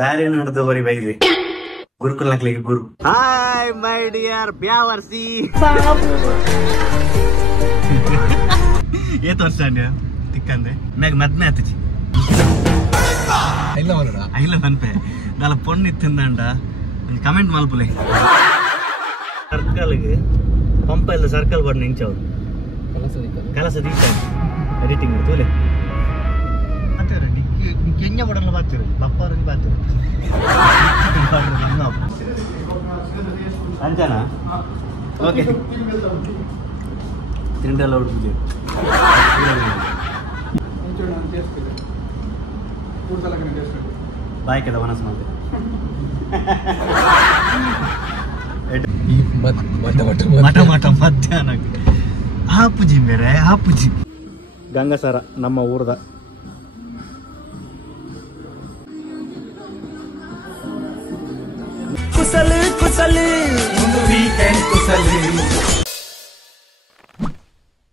ಬ್ಯಾರೆ ನಡೆದವರಿ ಬೈಲಿ ಗುರುಕುಲ್ ನಕ್ಲಿಗೆ ಗುರು. ಹಾಯ್ ಮೈ ಡಿಯರ್ ಬ್ಯಾವರ್ಸಿ. ಏತ್ ವರ್ಷ ತಿಕ್ಕಂದೆ ಮ್ಯಾಗ ಮದ್ಮೆ ಆತಚಿ ಐಲ ಮನ್ಪೆ ದಾಲ ಪೊಣ್ಣು ಇತ್ತಿಂದಂಡ ಒಂದು ಕಮೆಂಟ್ ಮಲ್ಪುಲೆ ಸರ್ಕಲ್ಗೆ ಪಂಪ ಇಲ್ಲ ಸರ್ಕಲ್ ಬಣ್ಣ ಇಂಚವ್ರು ಕಲಸ ದೀಪ ಎಡಿಟಿಂಗ್ ತೋಲೆ ಮಾತಾರ ಕೆಂಜ ಬಡಲ್ಲ ಬಾತಿರು ಬಪ್ಪಾರಿಗೆ ಬಾತಿರು ಅಂಜನಾ ಓಕೆ ತಿಂಡೆಲ್ಲ ಹುಡುಗಿದ್ದೆ ಬಾಯ್ ಕದ ಮನಸ್ಸು ಮಾತೆ ಮಠ ಮಠ ಮಧ್ಯಾಹ್ನ ಹಾಪುಜಿ ಮೇರೆ ಹಾಪುಜಿ ಗಂಗಸರ ನಮ್ಮ ಊರದ ಕುಸಲಿ ಕುಸಲಿ ವೀಕೆಂಡ್ ಕುಸಲಿ.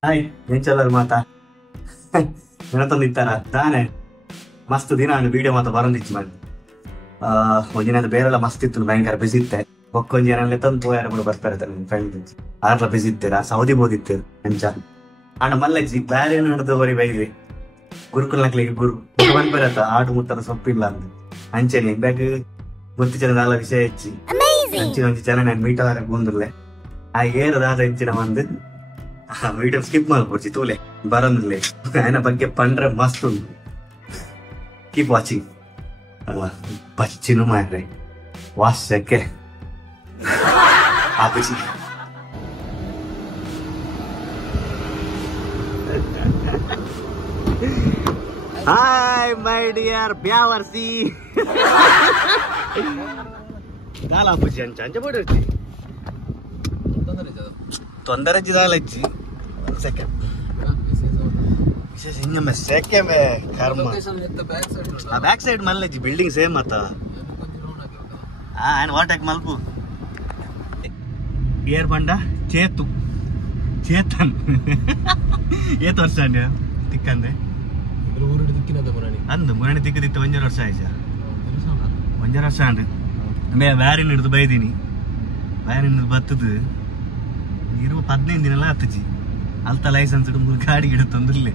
ಹಾಯ್ ಏನ್ ಚಲರ್ ಮಾತಾ ನೆನತಂದಿತ್ತಾರ ತಾನೆ ಮಸ್ತ್ ದಿನ ವಿಡಿಯೋ ಮಾತ ಬರಂದಿಚ್ಚು ಮಾಡಿ ಒಂದಿನ ಬೇರೆಲ್ಲ ಮಸ್ತ್ ಇತ್ತು ಭಯಂಕರ ಬಿಸಿ ಇತ್ತೆ ಒಕ್ಕೊಂದು ಜನ ತಂದು ಯಾರು ಕೂಡ ಬರ್ತಾರೆ ನನ್ನ ಫ್ರೆಂಡ್ ಆರ್ಲ ಬಿಸಿ ಇತ್ತೀರ ಸೌದಿ ಬೋದಿತ್ತೇರು ಅಂಚ ಆಂಡ ಮಲ್ಲಜ್ಜಿ ಬ್ಯಾರೆ ನಡೆದವರಿ ಬೈಲಿ ಗುರುಕುಲ್ ನಕ್ಲಿಗೆ ಗುರು ಬರತ್ತ ಆಟು ಮುಟ್ಟದ ಸೊಪ್ಪಿಲ್ಲ ಅಂತ ಅಂಚೆನೆ ಬ್ಯಾಗ್ ಗೊತ್ತಿ ಜನ ನಾಲ ವಿಷಯ ಹೆಚ್ಚಿ ಅಂಚಿನ ಒಂಚಿ ಜನ ನಾನು ಮೀಟ ಬಂದಿರ್ಲೆ ಆ ಏರದಾದ ಇಂಚಿನ ಒಂದು ವಿಡಿಯೋ ಸ್ಕಿಪ್ ಮಾಡ್ಕೊಡ್ಸಿ ತೂಲೆ ಬರಂದಿರ್ಲೆ ಆಯ್ನ ಬಗ್ಗೆ ಪಂಡ್ರೆ ಮಸ್ತ್ ಉಂಟು. ಕೀಪ್ ವಾಚಿಂಗ್ ಅಲ್ವಾ ಬಚ್ಚಿನೂ ಮಾಡ್ರೆ ವಾಸಕ್ಕೆ ಆಪಿಸಿ. Hi my dear ಬ್ಯಾವರ್ಸಿ. ದಾಲಾಪುಜಿ ಅಂಚ ಅಂಚ ಬಿಡ್ರಿ ತೊಂದರೆ ದಾಲಜ್ಜಿ ಸೆಕೆಂಡ್ ಸೆಕೆಂಡ್ ಕರ್ಮ ಬ್ಯಾಕ್ ಸೈಡ್ ಮಲ್ಲಜ್ಜಿ ಬಿಲ್ಡಿಂಗ್ ಸೇಮ್ ಆತ ಆಯ್ನ ವಾಟಕ್ ಮಲ್ಪು ಏರ್ ಬಂಡ ಚೇತು ಚೇತನ್ ಏತ್ ವರ್ಷ ತಿಕ್ಕಂದೆ ಅಂದು ಮುರಣಿ ತಿಕ್ಕದಿತ್ತು 1 ವರ್ಷ ಆಯ್ತು 1 ವರ್ಷ ಅಂಡ್ ವ್ಯಾರಿನ ಹಿಡಿದು ಬೈದೀನಿ ವ್ಯಾರಿನ ಹಿಡಿದು ಬತ್ತದು 15 ದಿನ ಎಲ್ಲ ಹತ್ತಜಿ ಅಲ್ತ ಲೈಸೆನ್ಸ್ ಇಡು ಗಾಡಿ ಗಿಡ ತೊಂದ್ರಲಿ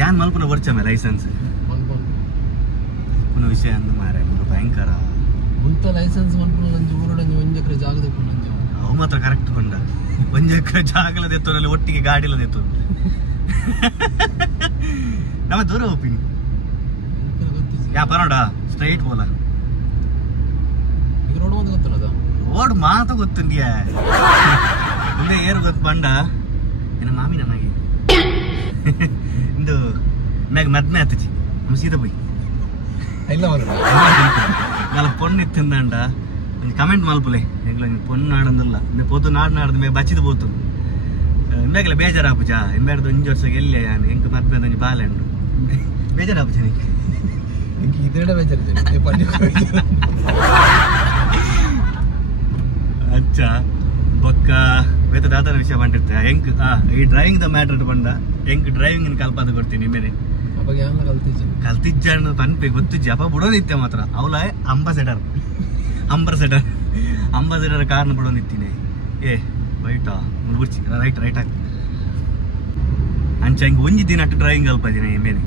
ಯಾನ್ ಮಲ್ಪನ ವರ್ಷ ಮೇ ಲೈಸೆನ್ಸ್ ಪುನಃ ವಿಷಯ ಅಂದು ಮಾರೆ ಭಯಂಕರ ಲೈಸೆನ್ಸ್ ಊರೊಂದು ಜಾಗದ ಅವು ಮಾತ್ರ ಕರೆಕ್ಟ್ ಬಂದ 1 ಎಕರೆ ಜಾಗಲದ ಎತ್ತೋರಲ್ಲಿ ಒಟ್ಟಿಗೆ ಗಾಡಿ ಇಲ್ಲದ ಎತ್ತು ನಮ್ಮ ದೂರ ಹೋಗ್ತೀನಿ ಯಾ ಬರೋಡ ಸ್ಟ್ರೈಟ್ ಬೋಲ ರೋಡ್ ಮಾತು ಗೊತ್ತುಂಡಿಯ ಮುಂದೆ ಏರು ಗೊತ್ತು ಬಂಡ ಏನ ಮಾಮಿ ನನಗೆ ಇಂದು ಮ್ಯಾಗ ಮದ್ಮೆ ಆತಚಿ ನಮ್ಮ ಸೀದಾ போய் ನಾಲ ಪೊಣ್ಣು ಇತ್ತಿಂದಂಡ ಒಂದು ಕಮೆಂಟ್ ಮಲ್ಪುಲೆ ಎಂಗ್ಲ ಪೊಣ್ಣು ಆಡಂದಿಲ್ಲ ಇಂದ ಪೋತು ನಾಡ್ದು ಮೇ ಬಚ್ಚಿದ ಪೋತು ಇಂಬೇಕಲ್ಲ ಬೇಜಾರಾಪುಜ ಇಂಬೇಡ್ದು 1 ವರ್ಷಕ್ಕೆ ಎಲ್ಲಿ ಯಾನು ಎಂಕ್ ಮದ್ಮೆ ನಂಜಿ ಬಾಲೆಂಡು ಬೇಜಾರಾಪುಜ ನೀ ಇದೆರಡ ಬೇಜಾರಿದೆ ಅಚ್ಚ ಬೊಕ್ಕ ಬೇತ ದಾತನ ವಿಷಯ ಬಂದಿರ್ತೆ ಹೆಂಗ್ ಈ ಡ್ರೈವಿಂಗ್ ದ ಮ್ಯಾಟರ್ ಬಂದ ಹೆಂಗ್ ಡ್ರೈವಿಂಗ್ ಕಲ್ಪಾದ ಕೊಡ್ತೀನಿ ಮೇಲೆ ಕಲ್ತಿಜ್ಜ ಪನ್ಪೆ ಗೊತ್ತಿಜ್ಜ ಅಪ್ಪ ಬಿಡೋದಿತ್ತೆ ಮಾತ್ರ ಅವಳ ಅಂಬಾಸೆಡರ್ ಕಾರ್ನ ಬಿಡೋದಿತ್ತೀನಿ ಏ ವೈಟಾ ಮುಡ್ಬಿಡ್ಚಿ ರೈಟ್ ಹಾಕಿ ಅಂಚ ಹಿಂಗೆ 1 ದಿನ ಡ್ರೈವಿಂಗ್ ಕಲ್ಪದಿನ ಮೇಲೆ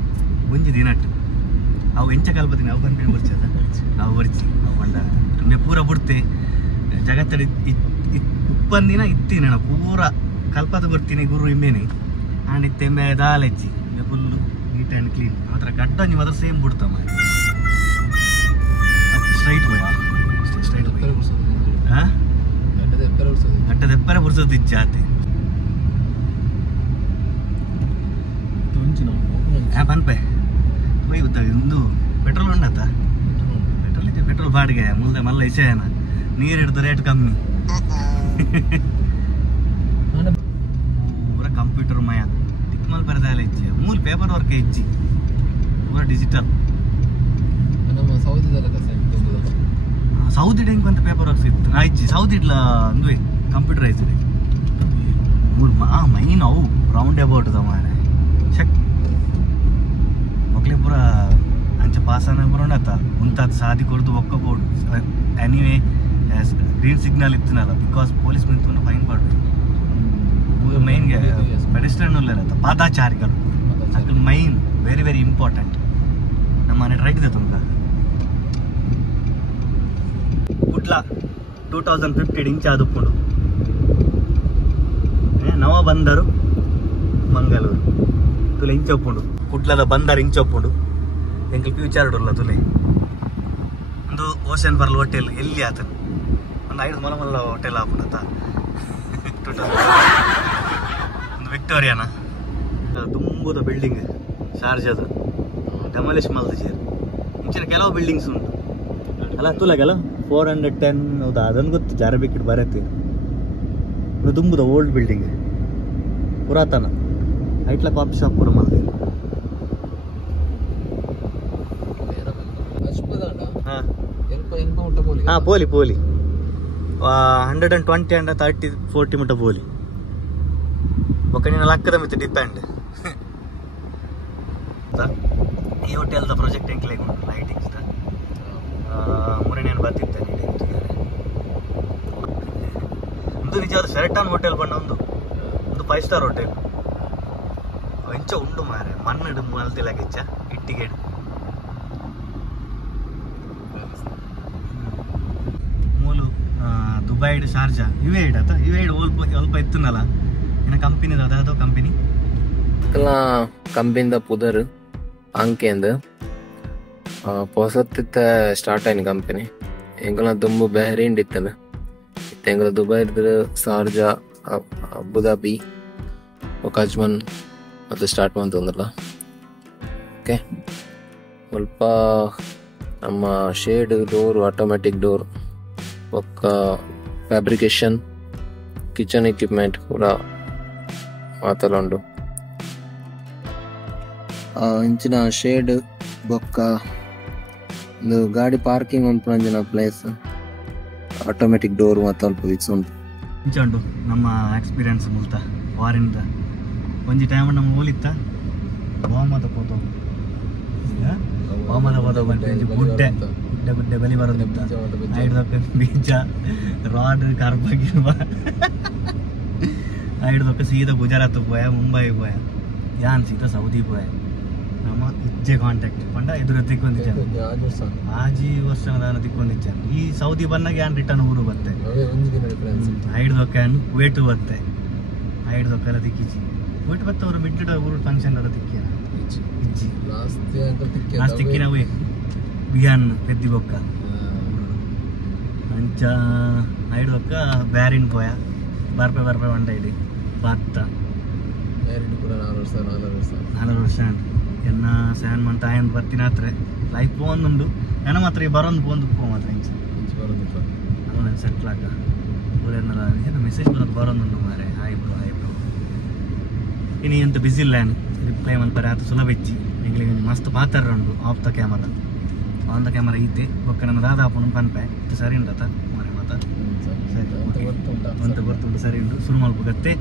1 ದಿನ ಅವು ಎಂಚ ಕಲ್ಪದಿನ ಅವು ಬಂದು ಬರ್ಚದ ಅವು ಬರ್ಚಿ ಅವು ಬಂಡ ಮೇ ಪೂರ ಬಿಡ್ತೆ ಜಗತ್ತಡಿ ಉಪ್ಪಂದಿನ ಇತ್ತೀನಿ ನಾ ಪೂರ ಕಲ್ಪದ ಬರ್ತೀನಿ ಗುರು ಇಮ್ಮೇನೆ ಆಂಡ್ ಇತ್ತೆಮ್ಮೆ ದಾಲೆಜ್ಜಿ ಫುಲ್ಲು ನೀಟ್ ಆ್ಯಂಡ್ ಕ್ಲೀನ್ ಮಾತ್ರ ಗಡ್ಡಂಜಿ ಮಾತ್ರ ಸೇಮ್ ಬಿಡ್ತಮ್ಮ ಸ್ಟ್ರೈಟ್ ಹೋಯ್ ಸ್ಟ್ರೈಟ್ ಹೋಯ್ ಹಾಂ ಗಡ್ಡದೆಪ್ಪರೆ ಬುರ್ಸೋದು ಇಚ್ಛಾತೆ ಪನ್ಪೆ ಹೋಯ್ ಗೊತ್ತಾಗ ಇಂದು ಪೆಟ್ರೋಲ್ ಉಂಡತ್ತ ಪೆಟ್ರೋಲ್ ಇದೆ ಪೆಟ್ರೋಲ್ ಬಾಡಿಗೆ ಮುಂದೆ ಮಲ್ಲ ಇಸೇನ ನೀರು ಹಿಡಿದು ರೇಟ್ ಕಮ್ಮಿ ಪೂರ ಕಂಪ್ಯೂಟರ್ ಮಯ ತಿಕ್ ಮಲ್ ಬರದಾಲ ಹೆಚ್ಚಿ ಮೂಲ ಪೇಪರ್ ವರ್ಕ್ ಹೆಚ್ಚಿ ಪೂರ ಡಿಜಿಟಲ್ ಸೌದಿ ಡೆಂಕ್ ಅಂತ ಪೇಪರ್ ವರ್ಕ್ಸ್ ಇತ್ತು ಆಯ್ಚಿ ಸೌದಿ ಇಡ್ಲ ಅಂದ್ವಿ ಕಂಪ್ಯೂಟರೈಸ್ ಮೂರು ಮೈನ್ ಅವು ರೌಂಡ್ ಅಬೌಟ್ ಮಾರೆ ಚೆಕ್ ಬೊಕ್ಲೆ ಪೂರ ಅಂಚ ಪಾಸನ ಪೂರ ಉಂಡತ್ತ ಉಂತಾದ ಸಾದಿ ಕೊಡ್ದು ಒಕ್ಕ ಬೋಡು ಎನಿವೇ ಗ್ರೀನ್ ಸಿಗ್ನಲ್ ಇತ್ತನಲ್ಲ ಬಿಕಾಸ್ ಪೊಲೀಸ್ ಮಿಂತು ಫೈನ್ ಪಡ್ಬೇಕು ಮೈನ್ಗೆ ಪೆಡೆಸ್ಟ್ರಿಯನ್ ಉಳ್ಳತ್ತ ಪಾದಾಚಾರಿಗಳು ಅక్కడ ಮೈನ್ ವೆರಿ ವೆರಿ ಇಂಪಾರ್ಟೆಂಟ್ ನಮ್ಮ ಮನೆ ರೈಟ್ ಇದೆ ತುಂಬ ಕುಟ್ಲ 2050 ಇಂಚ ಆದುಕೊಂಡು ನವ ಬಂದರು ಮಂಗಳೂರು ತುಲೆ ಇಂಚ ಒಪ್ಪುಂಡು ಕುಟ್ಲದ ಬಂದರು ಇಂಚ ಒಪ್ಪುಂಡು ಎಂಕಲ್ ಫ್ಯೂಚರ್ ಉಲ್ಲ ತುಲೆ ಒಂದು ಓಷನ್ ಬರ್ಲ್ ಹೋಟೆಲ್ ಎಲ್ಲಿ ಆತನು ಒಂದು 5 ಮಲ ಹೋಟೆಲ್ ಹಾಕ್ಬಿಡತ್ತ ಒಂದು ವಿಕ್ಟೋರಿಯಾನ ತುಂಬದ ಬಿಲ್ಡಿಂಗ್ ಶಾರ್ಜಾದ ಡೆಮಾಲಿಷ್ ಮಲ್ದ ಸೇರಿ ಇಂಚಿನ ಕೆಲವು ಬಿಲ್ಡಿಂಗ್ಸ್ ಉಂಟು ಅಲ್ಲ ತುಲಾಗಲ್ಲ 410 ಹೌದಾ ಅದನ್ನು ಗೊತ್ತು ಜಾರ ಬೇಕಿಟ್ಟು ಬರತ್ತೆ ತುಂಬುದ ಓಲ್ಡ್ ಬಿಲ್ಡಿಂಗ್ ಪುರಾತನ ಐಟ್ಲ ಕಾಫಿ ಶಾಪ್ ಕೂಡ ಮಲ್ದೆ ಪೋಲಿ 120 ಅಂಡ್ 30-40 ಮುಟ್ಟ ಪೋಲಿ ಒಕ್ಕ ನಿನ್ನ ಲಕ್ಕದ ಮಿತ್ತು ಡಿಪೆಂಡ್ ಈ ಹೋಟೆಲ್ದ ಪ್ರಾಜೆಕ್ಟ್ ಎಂಕ್ಲೆ ಲೈಟಿಂಗ್ಸ್ ಮುರೇನೇನು ಬರ್ತಿರ್ತೇನೆ ಒಂದು ನಿಜವಾದ ಶೆರಟಾನ್ ಹೋಟೆಲ್ ಬಂಡ ಒಂದು 5 ಸ್ಟಾರ್ ಹೋಟೆಲ್ ಎಂಚ ಉಂಡು ಮಾರೆ ಮಣ್ಣಿಡು ಮಲ್ತಿಲ್ಲ ಗಿಚ್ಚ ಇಟ್ಟಿಗೆಡು ಮೂಲು ದುಬೈಡ್ ಶಾರ್ಜಾ ಇವೇ ಇಡತ್ತ ಇವೇ ಇಡು ಸ್ವಲ್ಪ ಇತ್ತನಲ್ಲ ಏನ ಕಂಪನಿ ಅದಾದೋ ಕಂಪನಿ ಕಂಪನಿದ ಪುದರ್ ಅಂಕೆಂದು ಹೊಸತ್ತಿತ್ತ ಸ್ಟಾರ್ಟ್ ಆಯ್ನ ಕಂಪನಿ ಎಂಗಳ ತುಂಬ ಬೆಹರೀನ್ ಇತ್ತದ ಎಂಗಳ ದುಬೈ ಶಾರ್ಜಾ ಅಬುದಾಬಿ ಅಜ್ಮನ್ ಮತ್ತು ಸ್ಟಾರ್ಟ್ ಮಾಡ್ತಂದ್ರಲ್ಲ ಓಕೆ ಸ್ವಲ್ಪ ನಮ್ಮ ಶೇಡ್ ಡೋರ್ ಆಟೋಮ್ಯಾಟಿಕ್ ಡೋರ್ ಒಕ್ಕ ಫ್ಯಾಬ್ರಿಕೇಶನ್ ಕಿಚನ್ ಎಕ್ವಿಪ್ಮೆಂಟ್ ಪೂರ ಮಾತಲುಂಡು ಇಂಚಿನ ಶೇಡ್ ಬೊಕ್ಕ ಒಂದು ಗಾಡಿ ಪಾರ್ಕಿಂಗ್ ಉಂಟು ಪ್ಲೇಸ್ ಆಟೋಮೆಟಿಕ್ ಡೋರ್ ಮತ್ತು ಅಲ್ಪ ವಿಕ್ಸ್ ಉಂಟು ಇಂಚ ಉಂಟು ನಮ್ಮ ಎಕ್ಸ್ಪೀರಿಯನ್ಸ್ ಮುಲ್ತ ವಾರಿಂದ ಒಂಜಿ ಟೈಮ್ ನಮ್ಮ ಓಲಿತ್ತ ಗೋಮದ ಪೋತು ಗೋಮದ ಪೋತ ಬಂದು ಗುಡ್ಡೆ ಗುಡ್ಡೆ ಗುಡ್ಡೆ ಬಲಿ ಬರೋದಿತ್ತ ಐಡ್ದೊಕ್ಕ ಬೀಜ ರಾಡ್ ಕಾರ್ಬಾಗಿರುವ ಐಡ್ದೊಕ್ಕ ಸೀದಾ ಗುಜರಾತ್ ಪೋಯ ಮುಂಬೈ ಪೋಯ ಯಾನ್ ಸೀದಾ ಸೌದಿ ಪೋಯ ನಮ್ಮ ಇಜ್ಜೆ ಕಾಂಟ್ಯಾಕ್ಟ್ ಪಂಡ ಎದುರು ತಿಕ್ಕೊಂದಿಚ್ಚಾನು ಆಜಿ ವರ್ಷದ ತಿಕ್ಕೊಂದಿಚ್ಚಾನು ಈ ಸೌದಿ ಬಂದಾಗ ಯಾನ್ ರಿಟರ್ನ್ ಊರು ಬತ್ತೆ ಐಡ್ದೊಕ್ಕ ಕುವೇಟ್ ಬತ್ತೆ ಐಡ್ದೊಕ್ಕ ಎಲ್ಲ ತಿಕ್ಕಿಚಿ ಕುವೇಟ್ ಬತ್ತ ಅವರು ಮಿಡ್ ಊರು ಫಂಕ್ಷನ್ ಎಲ್ಲ ತಿಕ್ಕಿನ ಇಜ್ಜಿ ಲಾಸ್ಟ್ ತಿಕ್ಕಿನ ಹೋಯ್ ಬಿಯಾನ್ ಪೆದ್ದಿ ಬೊಕ್ಕ ಅಂಚ ಐಡ್ದೊಕ್ಕ ಬ್ಯಾರಿನ್ ಪೋಯ ಬರ್ಪೆ ಒಂಡ ಇಡಿ ಭತ್ತ 4 ವರ್ಷ ಎನ್ನ 7 ಮಂತ್ ಆಯನ್ ಬರ್ತೀನಿ ಹತ್ರ ಲೈಫ್ ಒಂದುಂಡು ನನ್ನ ಮಾತ್ರ ಬರೋದು ಬಂದು ಪೋ ಮಾತ್ರ ಅವನ ಸೆಟ್ಲ್ ಆಗ ಊರೆಲ್ಲ ಏನು ಮೆಸೇಜ್ ಬರೋದು ಮಾರೆ ಹಾಯ್ ಬ್ರೋ ಇನ್ನು ಎಂತ ಬಿಸಿ ಇಲ್ಲ ರಿಪ್ಲೈ ಮಲ್ಪರೆ ಆತ ಸುಲಭ ಇಚ್ಚಿ ಎಂಗ್ಲಿಗೆ ಮಸ್ತ್ ಮಾತಾಡ್ರು off the camera on the camera ಐತೆ ಬೊಕ್ಕ ನನ್ನ ದಾದಾಪನು ಪನ್ಪೆ ಇದು ಸರಿ ಉಂಟತ ಮನೆ ಮಾತ ಸರಿ ಅಂತ ಗೊತ್ತುಂಟು ಸರಿ ಉಂಟು ಶುರು ಮಲ್ಪಗತ್ತೆ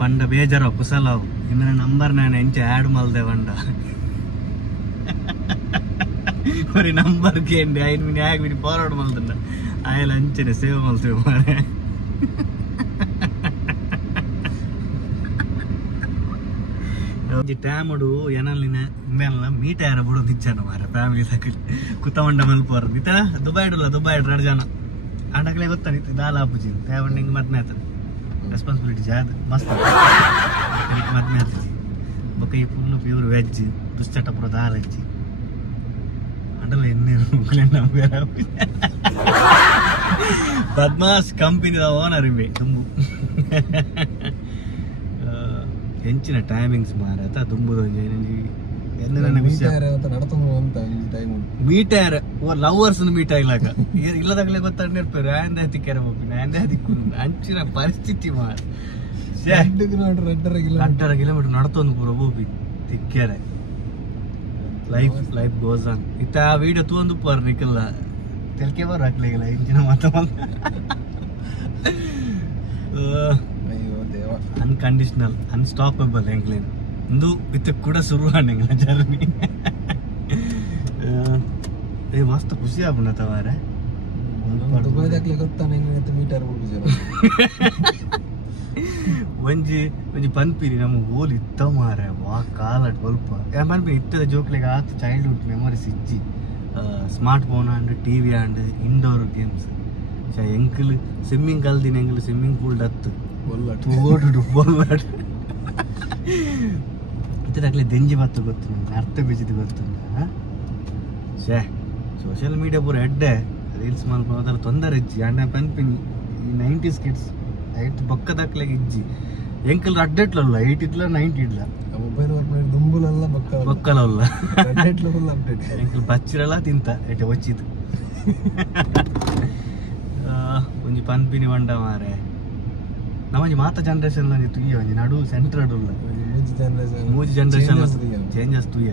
ಪಂಡ ಬೇಜಾರ ಕುಸಲವು ಇನ್ನ ನಂಬರ್ ನಾನು ಎಂಚ ಆ್ಯಡ್ ಮಲ್ದೆ ಪಂಡ ஒரு நம்பருக்கு என் 5 மினி ஆக மினி போராட மல்துண்ட ஆயில ಅಂಚನೆ ಸೇವ್ ಮಲ್ತೇವೆ ಮಾರೆ ಟೈಮಡು ಏನಲ್ಲಿನ ಮೇಲ ಮೀಟ್ ಯಾರ ಬಿಡೋದು ಇಚ್ಛಾನ ಮಾರೆ ಫ್ಯಾಮಿಲಿ ಸಕಲ್ ಕುತ್ತಮಂಡ ಮಲ್ಪೋರ್ ಇತ ದುಬೈ ಎರಡು ಜನ ಆಟಕ್ಲೆ ಗೊತ್ತಾನಿತ್ತು ದಾಲ್ ಆಪುಜಿ ತೇವಂಡ ಹಿಂಗೆ ಮದ್ಮೆ ಆತದ ರೆಸ್ಪಾನ್ಸಿಬಿಲಿಟಿ ಜಾದ ಮಸ್ತ್ ಮದ್ಮೆ ಆತಜಿ ಬೊಕ್ಕ ಈ ಫುಲ್ ಪ್ಯೂರ್ ವೆಜ್ ದುಶ್ಚಟ ಪುರ ದಾಲ್ ಹಚ್ಚಿ ಅಂಡಲ್ಲ ಎಣ್ಣೆ ಪದ್ಮಾಸ್ ಕಂಪನಿದ ಓನರ್ ಇವೆ ತುಂಬು ಹೆಂಚಿನ ಟೈಮಿಂಗ್ಸ್ ಮಾರಾತ ತುಂಬುದು ಮೀಟರ್ ಲವರ್ಸ್ ಮೀಟ್ ಆಗ್ಲಾಕ ಇಲ್ಲದಾಗಲೇ ಗೊತ್ತಾಡಿರ್ತಾರೆ ಆಂದೆ ತಿಕ್ಕಾರ ಹೋಗ್ತೀನಿ ಆಂದೆ ದಿಕ್ಕು ಅಂಚಿನ ಪರಿಸ್ಥಿತಿ ಮಾರ 2 ಕಿಲೋಮೀಟರ್ ನಡ್ತೊಂದು ಪೂರ ಹೋಗಿ ತಿಕ್ಕ್ಯಾರೆ ಲೈಫ್ ಗೋಸ್ ಆನ್ ಇತ್ತ ವಿಡಿಯೋ ತೂಂದು ಪರ್ ನಿಕಲ್ಲ ತೆಲ್ಕೆ ಬರ ಹಾಕ್ಲಿಲ್ಲ ಇಂಚಿನ ಮಾತ ಅನ್ಕಂಡೀಷನಲ್ ಅನ್ಸ್ಟಾಪಬಲ್ ಎಂಗ್ಲೇನ್ ಇಂದು ಇತ್ತ ಕೂಡ ಶುರು ಆಂಡೆಂಗ ಜರ್ನಿ ಏ ಮಸ್ತ್ ಖುಷಿ ಆಗ್ಬಿಡ ತವಾರೆ ದುಬೈದಾಗ್ಲೇ ಗೊತ್ತಾನೆ ಮೀಟರ್ ಒಂಜಿ ಒಂಜಿ ಪನ್ಪಿರಿ ನಮಗೆ ಓಲ್ ಇತ್ತ ಮಾರೆ ವಾ ಕಾಲಟ್ ಸ್ವಲ್ಪ ಪನ್ಪಿರಿ ಇತ್ತದ ಜೋಕ್ಲೆಗೆ ಆತು ಚೈಲ್ಡ್ಹುಡ್ ಮೆಮೊರೀಸ್ ಇಜ್ಜಿ smart phone and TV and indoor games ಎಂಕಲ್ ಸ್ವಿಮ್ಮಿಂಗ್ ಕಲ್ದಿನ ಎಂಕಲ್ ಸ್ವಿಮ್ಮಿಂಗ್ ಪೂಲ್ ಡತ್ತು ತೋಡು ಬೊಲ್ಲಾಡು ಇತ್ತದಾಗ್ಲೇ ದೆಂಜಿ ಬತ್ತು ಗೊತ್ತು ನಂಗೆ ಅರ್ಥ ಬೇಜಿದ್ದು ಗೊತ್ತು ಶೇ ಸೋಷಿಯಲ್ ಮೀಡಿಯಾ ಪೂರ ಎಡ್ಡೆ ರೀಲ್ಸ್ ಮಾಡ್ಕೊಂಡು ಅದರ ತೊಂದರೆ ಇಜ್ಜಿ ಅಂಡ ಪನ್ಪಿನಿ ಈ 90s ಕಿಡ್ಸ್ ಐಟ್ ಬೊಕ್ಕ ದಾಕ್ಲೆಗೆ ಇಜ್ಜಿ ಎಂಕಲ್ ಅಡ್ಡೆಟ್ಲಲ್ಲ 8 ಇಡ್ಲ 90 ಇಡ್ಲ ಮೊಬೈಲ್ ದುಂಬುಲಲ್ಲ ಬೊಕ್ಕಲಲ್ಲ ಎಂಕಲ್ ಬಚ್ಚಿರಲ್ಲ ತಿಂತ ಎಟೆ ಒಚ್ಚಿದು ಒಂಜಿ ಪನ್ಪಿನಿ ಬಂಡ ಮಾರೆ ನಮ್ಮಂಜಿ ಮಾತ ಜನರೇಷನ್ ತುಯ್ಯ ಒಂಜಿ ನಡು ಸೆಂಟ್ರ್ ಅಡುಲ್ಲ ಮೂಜಿ ಜನರೇಷನ್ ಚೇಂಜಸ್ ತುಯ್ಯ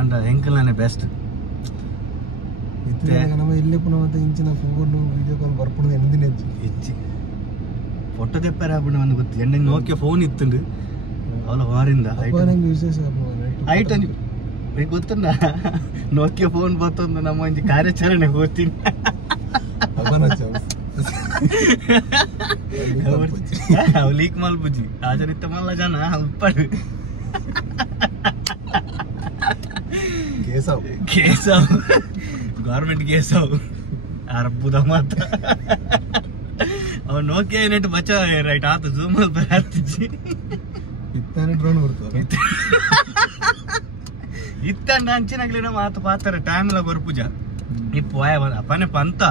ಅಂಡ ಎಂಕಲ್ ನಾನೇ ಬೆಸ್ಟ್ ಇಲ್ಲಿ ಮತ್ತೆ ಇಂಚಿನ ಫೋನ್ ವಿಡಿಯೋ ಕಾಲ್ ಬರ್ಪುಡು ಎಂದಿನ ಹೆಚ್ಚಿ ಫೋಟೋ ತೆಪ್ಪಾರ ಆಗ್ಬಿಡ ಒಂದು ಗೊತ್ತು ಎಂಡಂಗೆ ನೋಕಿಯ ಫೋನ್ ಇತ್ತುಂಡು ಅವಳ ಹೊರಿಂದ ವಿಶೇಷ ಐಟ್ ಈಗ ಗೊತ್ತುಂಡ ನೋಕಿಯ ಫೋನ್ ಬತ್ತೊಂದು ನಮ್ಮ ಒಂಜಿ ಕಾರ್ಯಾಚರಣೆ ಹೋಗ್ತೀನಿ ಅವು ಲೀಕ್ ಮಲ್ಪುಜಿ ಆಜನಿತ್ತ ಮಲ್ಲ ಜನ ಉಪ್ಪಡು ಕೇಸವ್ ಗೌರ್ಮೆಂಟ್ ಕೇಸವ್ ಅರ್ಬುದ ಮಾತ್ರ ಅವ ನೋಕಿಯ ನೆಟ್ ಬಚ ರೈಟ್ ಆತ ಜೂಮ್ ಬರ್ತಿಜಿ ಇತ್ತಾನೆ ಡ್ರೋನ್ ಬರ್ತದೆ ಇತ್ತಂಡ ಅಂಚಿನಾಗ್ಲಿ ನಮ್ಮ ಆತ ಪಾತಾರೆ ಟೈಮ್ ಎಲ್ಲ ಬರ್ಪುಜ ಇಪ್ಪ ಅಪ್ಪನೆ ಪಂತ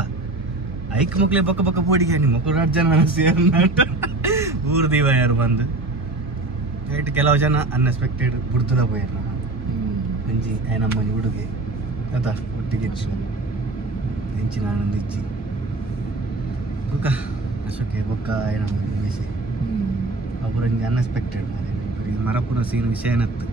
ಐಕ್ ಮಕ್ಳಿಗೆ ಬಕ್ಕ ಬಕ್ಕ ಪೋಡಿಗೆ ನಿಮ್ಮ ಮಕ್ಕಳು 2 ಜನ ಸೇರ್ನಟ್ಟು ಊರ್ ದೀವ ಯಾರು ಬಂದು ರೈಟ್ ಕೆಲವು ಜನ ಅನ್ಎಕ್ಸ್ಪೆಕ್ಟೆಡ್ ಬುಡ್ತದ ಹೋಯ್ರ ಅಂಜಿ ನಮ್ಮನಿ ಹುಡುಗಿ ಅದ ಒಟ್ಟಿಗೆ ಹೆಂಚಿನ ಆನಂದ ಇಚ್ಚಿ ಬೊಕ್ಕ ಅಶೋಕೆ ಬೊಕ್ಕ ಏನಮ್ಮ ವಿಷಯ ಒಬ್ಬರಂಜಿ ಅನ್ಎಕ್ಸ್ಪೆಕ್ಟೆಡ್ ಮರಪುರ ಸೀನ್ ವಿಷಯ ಏನತ್ತು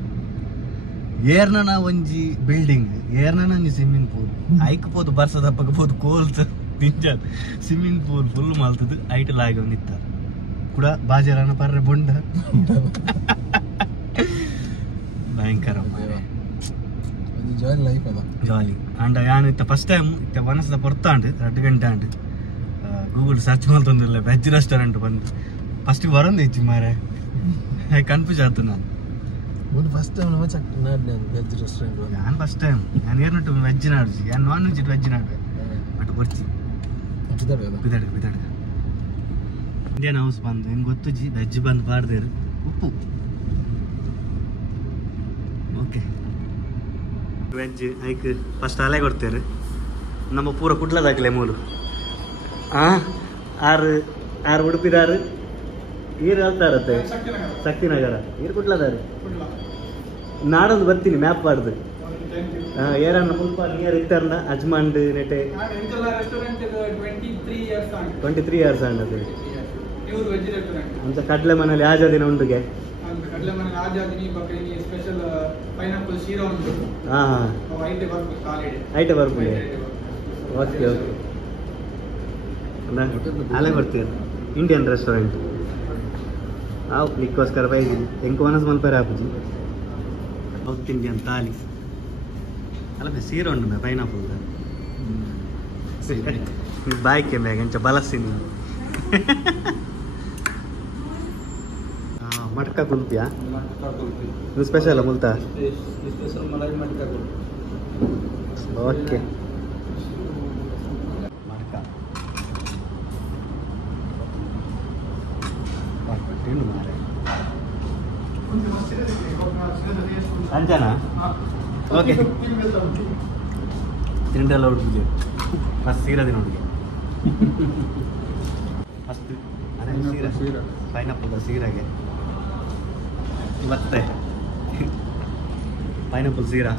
ಏರ್ನ ಒಂಜಿ ಬಿಲ್ಡಿಂಗ್ ಏರ್ನ ಒಂಜಿ ಸ್ವಿಮ್ಮಿಂಗ್ ಪೂಲ್ ಐಕ್ಬೋದು ಬರ್ಸದಪ್ಪకపోదు ಕೋಲ್ಸ್ ನಿಂಜಾದ ಸ್ವಿಮ್ಮಿಂಗ್ ಪೂಲ್ ಫುಲ್ ಮಾಲ್ತದು ಐಟ್ ಲಾಗಿ ನಿತ್ತ ಕೂಡ ಬಾಜಾರನ ಪರ್ರೆ ಬೊಂಡ ಭಯಂಕರ ಜಾಲಿ ಲೈಫ್ ಅದ ಜಾಲಿ ಅಂಡ ಯಾನು ಇತ್ತ ಫಸ್ಟ್ ಟೈಮ್ ಇತ್ತ ಮನಸ್ಸದ ಪೊರ್ತಾಂಡ್ 2 ಗಂಟೆ ಆಂಡ್ ಗೂಗಲ್ ಸರ್ಚ್ ಮಾಡ್ತೊಂದಿಲ್ಲ ವೆಜ್ ರೆಸ್ಟೋರೆಂಟ್ ಬಂದು ಫಸ್ಟ್ ಬರೋದು ಇಚ್ಚಿ ಮಾರೆ ಕನ್ಫ್ಯೂಸ್ ಆಯ್ತು ನಾನು ಫಸ್ಟ್ ಟೈಮ್ ವೆಜ್ ರೆಸ್ಟೋರೆಂಟ್ ನಾನು ಫಸ್ಟ್ ಟೈಮ್ ನಾನು ಏರ್ನಟ್ಟು ವೆಜ್ ನಾಡ್ಜಿ ನಾನು ನಾನ್ ವೆಜ್ ವೆಜ್ ನಾಡ್ವೆ ಬಟ್ ಬರ್ಚಿ ಬಿದಾಡ ಇಂಡಿಯನ್ ಹೌಸ್ ಬಂದು ಹೆಂಗೆ ಗೊತ್ತು ಜಿ ವೆಜ್ ಬಂದು ಬಾರ್ದೇರು ಉಪ್ಪು ಓಕೆ ವೆಜ್ ಐಕ್ ಫಸ್ಟ್ ಅಲೆ ಕೊಡ್ತೇರು ನಮ್ಮ ಪೂರ ಕುಡ್ಲದಾಗಲೇ ಮೂಲು ಆರು ಉಡುಪಿದಾರು ಈರು ಹೇಳ್ತಾರತ್ತೆ ಶಕ್ತಿನಗರ ಈರು ಕುಡ್ಲದಾರು ನಾಡೊಂದು ಬರ್ತೀನಿ ಮ್ಯಾಪ್ ಮಾಡ್ದು ಏರನ್ನ ಸ್ವಲ್ಪ ನಿಯರ್ ಇತ್ತಾರನ ಅಜ್ಮಾಂಡ್ ನೆಟೆ 23 ಇಯರ್ಸ್ ಆಂಡದು ಅಂತ ಕಡ್ಲೆ ಮನೇಲಿ ಆಜಾದಿನ ಉಂಡುಗೆ ಐಟೆ ಬರ್ಪುಡೆ ಓಕೆ ಓಕೆ ಅಲ್ಲೇ ಬರ್ತೀರ ಇಂಡಿಯನ್ ರೆಸ್ಟೋರೆಂಟ್ ಆವು ನಿಕ್ಕೋಸ್ಕರ ಬೈದಿ ಎಂಕು ಮನಸ್ಸು ಮಲ್ಪೇರೆ ಆಪುಜಿ ಸೌತ್ ಇಂಡಿಯನ್ ತಾಲಿ ಅಲ್ಲ ಸೀರೆ ಉಂಡು ಪೈನಾಪಲ್ ಬಾಯ್ಕೆ ಬ್ಯಾಗ್ ಎಂಚ ಬಲಸ್ತೀನಿ ಮಟ್ಕ ಕುಲ್ಪಿಯಾ ನೀವು ಸ್ಪೆಷಲ್ ಮುಲ್ತಾ ಓಕೆ ಮಟ್ಕ ಅಂಜನಾ ಓಕೆ ತಿಂಡೆಲ್ಲ ಹುಡುಗಿಗೆ ಫಸ್ಟ್ ಸೀರಾ ದಿನ ಹುಡುಗಿ ಫಸ್ಟ್ ಸೀರಾ ಪೈನಾಪಲ್ ಸೀರಾಗೆ ಮತ್ತೆ ಪೈನಾಪಲ್ ಸೀರಾ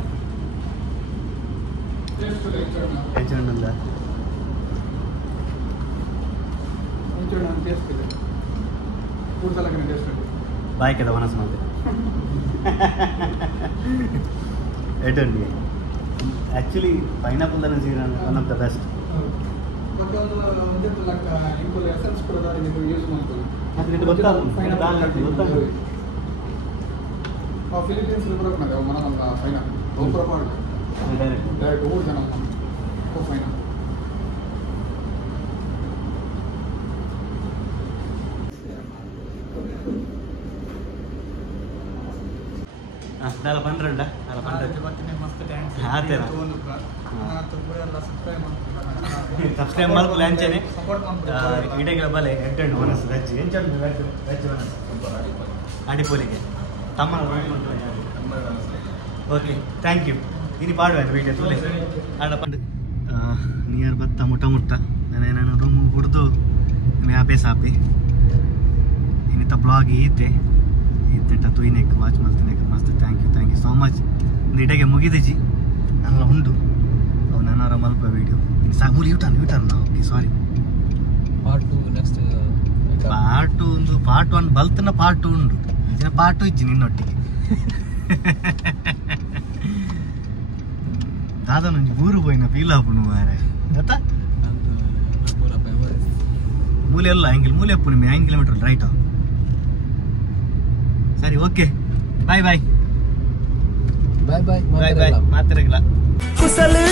ಹೆಂಚಣ್ಣಲ್ಲ ಬಾಯ್ಕೆದ ಮನಸ್ಸು ಮತ್ತೆ ಎಟಂಡಿ ಆ್ಯಕ್ಚುಲಿ ಪೈನಾಪಲ್ ದನ ಸೀರಾ one of the best Philippines మన పైన గోపురపాడు డైరెక్ట్ ఊరు జనం పైన దాని పండ్రండా ಸಬ್ಸ್ಕ್ರೈಬ್ ಮಾಡ್ಕೊ ಲಾಂಚೇನೆ ಇಡೆಗಳ ಬಲೆ ಎಂಟೆಂಟು ಮನಸ್ಸು ವೆಜ್ ಎಂಚಂಡು ವೆಜ್ ವೆಜ್ ಮನಸ್ಸು ಅಡಿಪೋಲಿಗೆ ತಮ್ಮ ಓಕೆ ಥ್ಯಾಂಕ್ ಯು ಇನಿ ಪಾಡುವೇನು ವೀಡಿಯೋ ತೋಲೆ ಆಡ ಪಂಡು ನಿಯರ್ ಬತ್ತ ಮುಟ್ಟ ನಾನು ರೂಮ್ ಕುಡ್ದು ಮ್ಯಾಪೇ ಸಾಪಿ ಇನ್ನಿತ ಬ್ಲಾಗ್ ಈತೆ ಈತೆಟ ತುಯ್ನೆಕ್ ವಾಚ್ ಮಾಡ್ತೀನಿ ಮಸ್ತ್ ಥ್ಯಾಂಕ್ ಯು ಸೋ ಮಚ್ ಇಡೆಗೆ ಮುಗಿದಿಜಿ ನನ್ನ ಉಂಡು ಅವು ನನ್ನರ ಮಲ್ಪ ವೀಡಿಯೋ ಮೂಲಿ ಯೂಟರ್ನ್ ಓಕೆ ಸಾರಿ ಪಾರ್ಟ್ ಒಂದು ಪಾರ್ಟ್ 1 ಬಲ್ತನ ಪಾರ್ಟ್ 2 ಉಂಡು ಇದನ್ನ ಪಾರ್ಟ್ 2 ಇಜ್ಜಿ ನಿನ್ನೊಟ್ಟಿಗೆ ದಾದಾ ನಂಜಿ ಊರು ಪೋಯಿನ ಫೀಲ್ ಆಪುಂಡು ಮಾರೆ ಗೊತ್ತಾ ಮೂಲೆ ಎಲ್ಲ ಆಂಗಿಲ್ ಮೂಲೆ ಅಪ್ಪು ನಿಮಗೆ 5 ಕಿಲೋಮೀಟರ್ ರೈಟ್ ಸರಿ ಓಕೆ ಬಾಯ್ ಬಾಯ್ ಬಾಯ್ ಬಾಯ್ ಬಾಯ್ ಬಾಯ್ ಮಾತಿರಗಿಲ್ಲ ಕುಸಲು